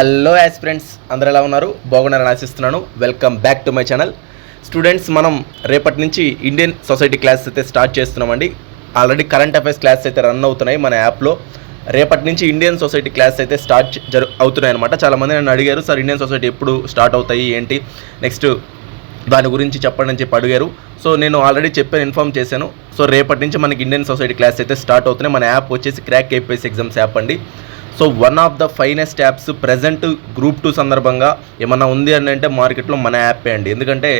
Hello aspirants, అందరూ ఎలా ఉన్నారు? బాగున్నారని ఆశిస్తున్నాను. Welcome back to my channel. Students, మనం రేపటి నుంచి ఇండియన్ సొసైటీ క్లాస్ అయితే స్టార్ట్ చేస్తున్నామండి. ఆల్రెడీ కరెంట్ అఫైర్స్ క్లాస్ అయితే రన్ అవుతున్నాయి మన యాప్లో. రేపటి నుంచి ఇండియన్ సొసైటీ క్లాస్ అయితే అవుతున్నాయి అనమాట. చాలామంది నన్ను అడిగారు, సార్ ఇండియన్ సొసైటీ ఎప్పుడు స్టార్ట్ అవుతాయి ఏంటి, నెక్స్ట్ దాని గురించి చెప్పండి అని చెప్పి అడిగారు. సో నేను ఆల్రెడీ చెప్పాను, ఇన్ఫామ్ చేశాను. సో రేపటి నుంచి మనకి ఇండియన్ సొసైటీ క్లాస్ అయితే స్టార్ట్ అవుతున్నాయి. మన యాప్ వచ్చేసి క్రాక్ కేపీఎస్సీ ఎగ్జామ్స్ యాప్ అండి. So one of the finest apps present group 2 సందర్భంగా ఏమన్నా ఉంది అని అంటే మార్కెట్లో మన యాపే అండి. ఎందుకంటే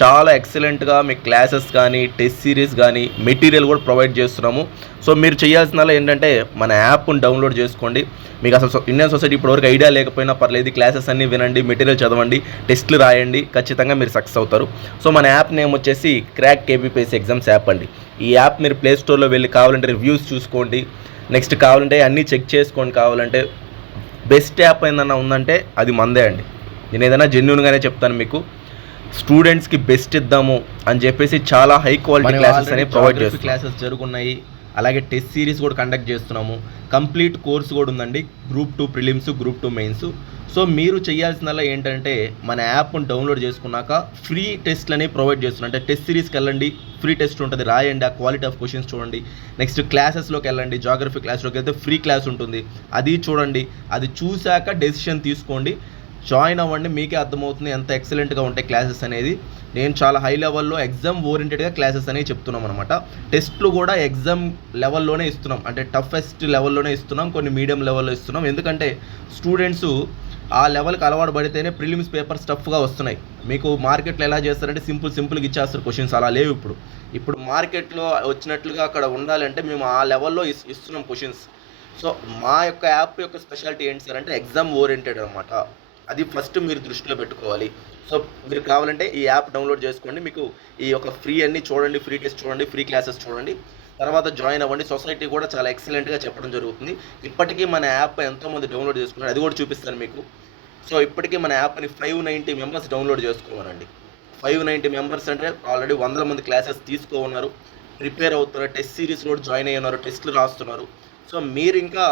చాలా ఎక్సలెంట్గా మీ క్లాసెస్ కానీ, టెస్ట్ సిరీస్ కానీ, మెటీరియల్ కూడా ప్రొవైడ్ చేస్తున్నాము. సో మీరు చేయాల్సిందల్లా ఏంటంటే మన యాప్ను డౌన్లోడ్ చేసుకోండి. మీకు అసలు ఇండియన్ సొసైటీ ఇప్పటివరకు ఐడియా లేకపోయినా పర్లేదు, క్లాసెస్ అన్నీ వినండి, మెటీరియల్ చదవండి, టెస్ట్లు రాయండి, ఖచ్చితంగా మీరు సక్సెస్ అవుతారు. సో మన యాప్ నేమ్ వచ్చేసి క్రాక్ కేపీఎస్సీ ఎగ్జామ్స్ యాప్ అండి. ఈ యాప్ మీరు ప్లే స్టోర్లో వెళ్ళి కావాలంటే రివ్యూస్ చూసుకోండి, నెక్స్ట్ కావాలంటే అన్నీ చెక్ చేసుకోండి. కావాలంటే బెస్ట్ యాప్ ఏదన్నా ఉందంటే అది మందే అండి. నేను ఏదైనా జెన్యూన్గానే చెప్తాను. మీకు స్టూడెంట్స్కి బెస్ట్ ఇద్దాము అని చెప్పేసి చాలా హై క్వాలిటీ క్లాసెస్ అనేవి ప్రొవైడ్ చేస్తాం. క్లాసెస్ జరుగుతున్నాయి, అలాగే టెస్ట్ సిరీస్ కూడా కండక్ట్ చేస్తున్నాము. కంప్లీట్ కోర్స్ కూడా ఉందండి, group 2 prelims, group 2 mains. So మీరు చేయాల్సిందల్లా ఏంటంటే మన యాప్ను డౌన్లోడ్ చేసుకున్నాక ఫ్రీ టెస్ట్లు అనేవి ప్రొవైడ్ చేస్తున్నాం. అంటే టెస్ట్ సిరీస్కి వెళ్ళండి, ఫ్రీ టెస్ట్ ఉంటుంది, రాయండి, ఆ క్వాలిటీ ఆఫ్ క్వశ్చన్స్ చూడండి. నెక్స్ట్ క్లాసెస్లోకి వెళ్ళండి, జాగ్రఫీ క్లాస్లోకి వెళ్తే ఫ్రీ క్లాస్ ఉంటుంది, అది చూడండి. అది చూశాక డెసిషన్ తీసుకోండి, జాయిన్ అవ్వండి. మీకే అర్థమవుతుంది ఎంత ఎక్సలెంట్గా ఉంటాయి క్లాసెస్ అనేది. నేను చాలా హై లెవెల్లో ఎగ్జామ్ ఓరియంటెడ్గా క్లాసెస్ అనేవి చెప్తున్నాం అనమాట. టెస్ట్లు కూడా ఎగ్జామ్ లెవెల్లోనే ఇస్తున్నాం, అంటే టఫెస్ట్ లెవెల్లోనే ఇస్తున్నాం, కొన్ని మీడియం లెవెల్లో ఇస్తున్నాం. ఎందుకంటే స్టూడెంట్స్ ఆ లెవెల్కి అలవాటు పడితేనే ప్రిలిమ్స్ పేపర్స్ టఫ్గా వస్తున్నాయి. మీకు మార్కెట్లో ఎలా చేస్తారంటే సింపుల్గా ఇచ్చేస్తారు క్వశ్చన్స్, అలా లేవు ఇప్పుడు మార్కెట్లో వచ్చినట్లుగా అక్కడ ఉండాలంటే మేము ఆ లెవెల్లో ఇస్తున్నాం క్వశ్చన్స్. సో మా యొక్క యాప్ యొక్క స్పెషాలిటీ ఏంటి సార్ అంటే ఎగ్జామ్ ఓరియంటెడ్ అనమాట. అది ఫస్ట్ మీరు దృష్టిలో పెట్టుకోవాలి. సో మీరు కావాలంటే ఈ యాప్ డౌన్లోడ్ చేసుకోండి. మీకు ఈ యొక్క ఫ్రీ అన్నీ చూడండి, ఫ్రీ టెస్ట్ చూడండి, ఫ్రీ క్లాసెస్ చూడండి, తర్వాత జాయిన్ అవ్వండి. సొసైటీ కూడా చాలా ఎక్సలెంట్గా చెప్పడం జరుగుతుంది. ఇప్పటికీ మన యాప్ ఎంతోమంది డౌన్లోడ్ చేసుకున్నారు, అది కూడా చూపిస్తాను మీకు. సో ఇప్పటికీ మన యాప్ని 590 మెంబర్స్ డౌన్లోడ్ చేసుకోమనండి. 590 మెంబర్స్ అంటే ఆల్రెడీ 100 మంది క్లాసెస్ ఉన్నారు, ప్రిపేర్ అవుతున్నారు, టెస్ట్ సిరీస్ కూడా జాయిన్ అయ్యి ఉన్నారు, టెస్ట్లు రాస్తున్నారు. సో మీరు ఇంకా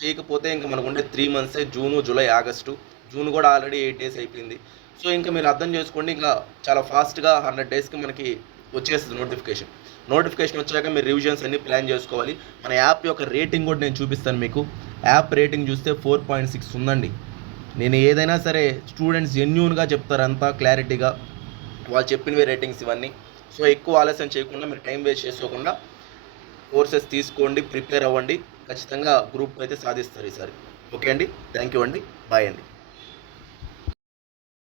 చేయకపోతే ఇంకా మనకు ఉండే 3 మంత్సే, జూను, జూలై, ఆగస్టు. జూన్ కూడా ఆల్రెడీ 8 డేస్ అయిపోయింది. సో ఇంకా మీరు అర్థం చేసుకోండి, ఇంకా చాలా ఫాస్ట్గా 100 డేస్కి మనకి వచ్చేస్తుంది నోటిఫికేషన్ వచ్చాక మీరు రివిజన్స్ అన్ని ప్లాన్ చేసుకోవాలి. మన యాప్ యొక్క రేటింగ్ కూడా నేను చూపిస్తాను మీకు. యాప్ రేటింగ్ చూస్తే 4.6 ఉందండి. నేను ఏదైనా సరే స్టూడెంట్స్ జెన్యూన్గా చెప్తారు, అంతా క్లారిటీగా వాళ్ళు చెప్పినవే రేటింగ్స్ ఇవన్నీ. సో ఎక్కువ ఆలస్యం చేయకుండా, మీరు టైం వేస్ట్ చేసుకోకుండా కోర్సెస్ తీసుకోండి, ప్రిపేర్ అవ్వండి, ఖచ్చితంగా గ్రూప్ అయితే సాధిస్తారు ఈసారి. ఓకే అండి, థ్యాంక్ యూ అండి, బాయ్ అండి.